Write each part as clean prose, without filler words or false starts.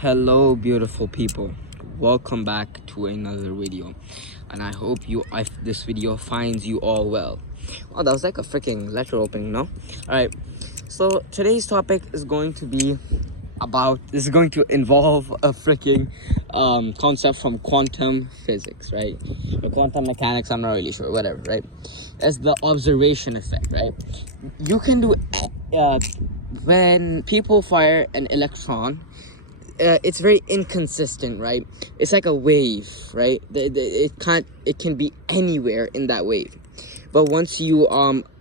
Hello beautiful people, welcome back to another video, and I hope this video finds you all well. Oh, that was like a freaking letter opening, no? Alright, so today's topic is going to involve a freaking concept from quantum physics, right? The quantum mechanics, I'm not really sure, whatever, right? As the observation effect, right? You can do when people fire an electron, it's very inconsistent, right? It's like a wave, right? It can be anywhere in that wave, but once you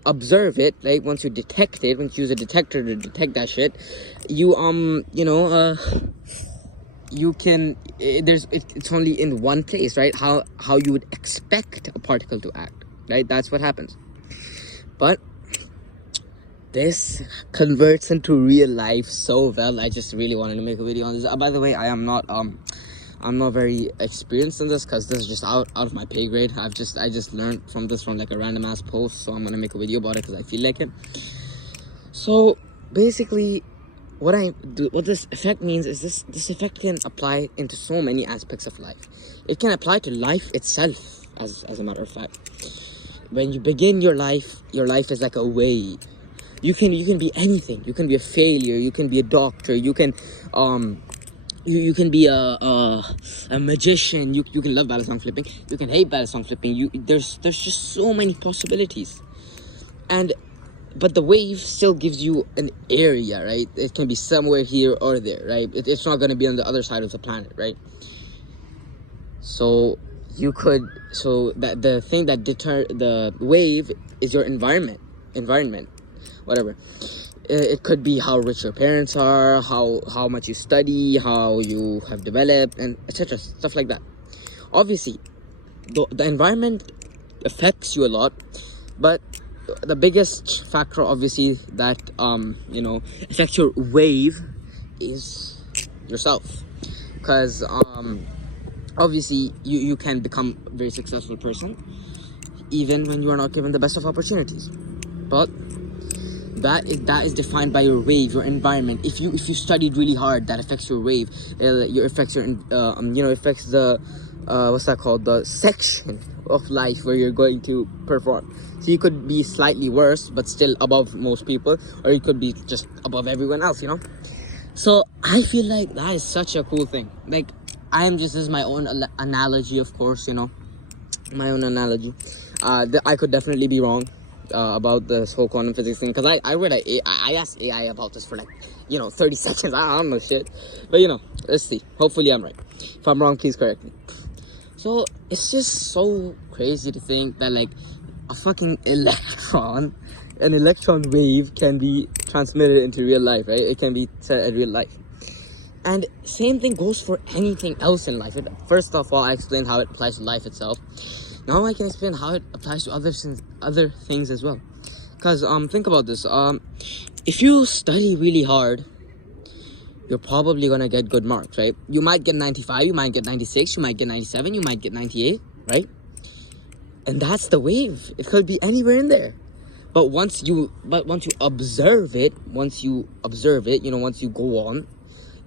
observe it, right, once you detect it, once you use a detector to detect that shit, you you can it's only in one place, right? How you would expect a particle to act, right? That's what happens. But this converts into real life so well. I just really wanted to make a video on this. By the way, I'm not very experienced in this, because this is just out of my pay grade. I just learned from like a random ass post, so I'm gonna make a video about it because I feel like it. So basically, what this effect means is this effect can apply into so many aspects of life. It can apply to life itself, as a matter of fact. When you begin your life is like a wave. You can be anything. You can be a failure, you can be a doctor, you can you can be a magician, you can love battle song flipping, you can hate battle song flipping, there's just so many possibilities. But the wave still gives you an area, right? It can be somewhere here or there, right? It's not going to be on the other side of the planet, right? So that the thing that the wave is your environment, whatever. It could be how rich your parents are, how much you study, how you have developed, and etc. Stuff like that. Obviously, the environment affects you a lot, but the biggest factor, obviously, that affects your wave is yourself. Because obviously you can become a very successful person even when you are not given the best of opportunities, but that is defined by your wave, your environment. If you studied really hard, that affects your wave. Affects the what's that called, the section of life where you're going to perform. So you could be slightly worse but still above most people, or you could be just above everyone else, So I feel like that is such a cool thing. Like, this is my own analogy, of course, my own analogy. I could definitely be wrong about this whole quantum physics thing, because I asked AI about this for like 30 seconds. I don't know shit, but let's see. Hopefully I'm right. If I'm wrong, please correct me. So it's just so crazy to think that like a fucking an electron wave can be transmitted into real life, right? It can be set at real life. And same thing goes for anything else in life. First of all, I explained how it applies to life itself. Now I can explain how it applies to other things as well. Because think about this. If you study really hard, you're probably gonna get good marks, right? You might get 95, you might get 96, you might get 97, you might get 98, right? And that's the wave. It could be anywhere in there. But once you observe it, once you go on,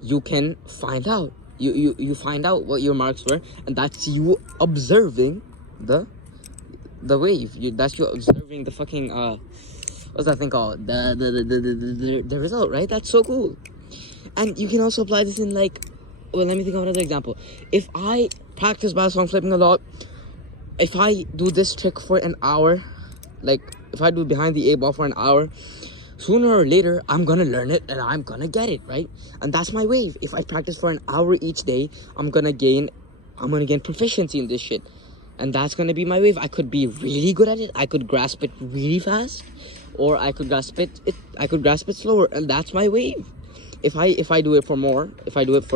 you can find out. You find out what your marks were, and that's you observing the wave. That's you observing the fucking what's that thing called? The result, right? That's so cool. And you can also apply this in like, well, let me think of another example. If I practice battle song flipping a lot, if I do this trick for an hour, like if I do behind the 8-ball for an hour, sooner or later I'm gonna learn it and I'm gonna get it, right? And that's my wave. If I practice for an hour each day, I'm gonna gain proficiency in this shit, and that's gonna be my wave. I could be really good at it, I could grasp it really fast, or I could grasp it slower, and that's my wave. If I do it for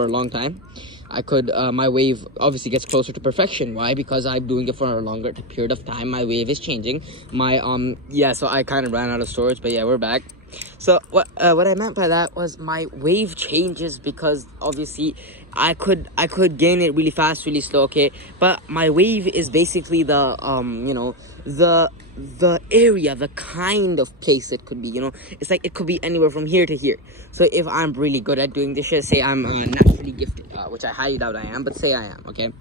a long time, I could my wave obviously gets closer to perfection. Why? Because I'm doing it for a longer period of time. My wave is changing. So I kind of ran out of storage, but yeah, we're back. So what I meant by that was my wave changes because obviously I could gain it really fast, really slow, okay? But my wave is basically the the area, the kind of place it could be, you know. It's like it could be anywhere from here to here. So if I'm really good at doing this shit, say I'm naturally gifted, which I highly doubt I am, but say I am, okay,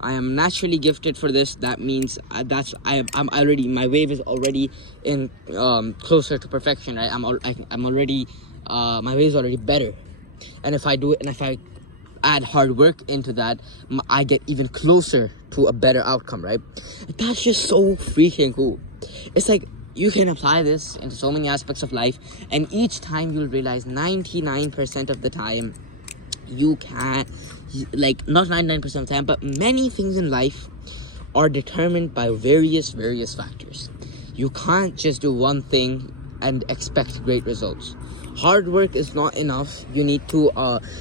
I am naturally gifted for this. That means I'm already, my wave is already in closer to perfection, right? I'm already my wave is already better. And if I add hard work into that, I get even closer to a better outcome, right? That's just so freaking cool. It's like you can apply this into so many aspects of life, and each time you'll realize 99% of the time you can, like, not 99% of the time, but many things in life are determined by various factors. You can't just do one thing and expect great results. Hard work is not enough. You need to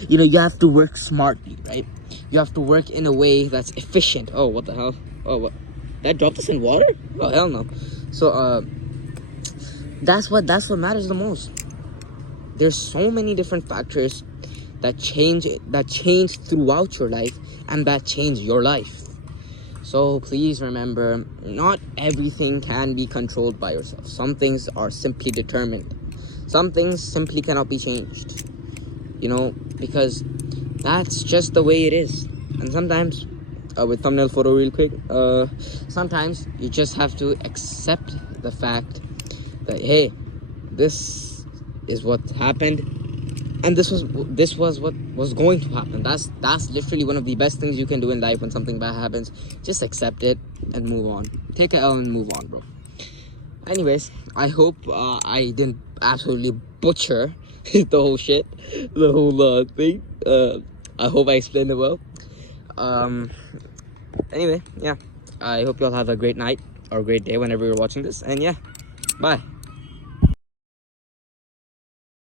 you have to work smartly, right? You have to work in a way that's efficient. Oh, what the hell? Oh, what, that dropped us in water? Oh, hell no. So that's what matters the most. There's so many different factors that change throughout your life, and that change your life. So please remember, not everything can be controlled by yourself. Some things are simply determined. Some things simply cannot be changed, you know, because that's just the way it is. And sometimes, with thumbnail photo real quick, sometimes you just have to accept the fact that, hey, this is what happened, and this was what was going to happen. That's literally one of the best things you can do in life. When something bad happens, just accept it and move on. Take an L and move on, bro. Anyways, I hope I didn't absolutely butcher the whole shit, the whole thing. I hope I explained it well. Anyway, yeah, I hope you all have a great night or a great day whenever you're watching this, and yeah, bye.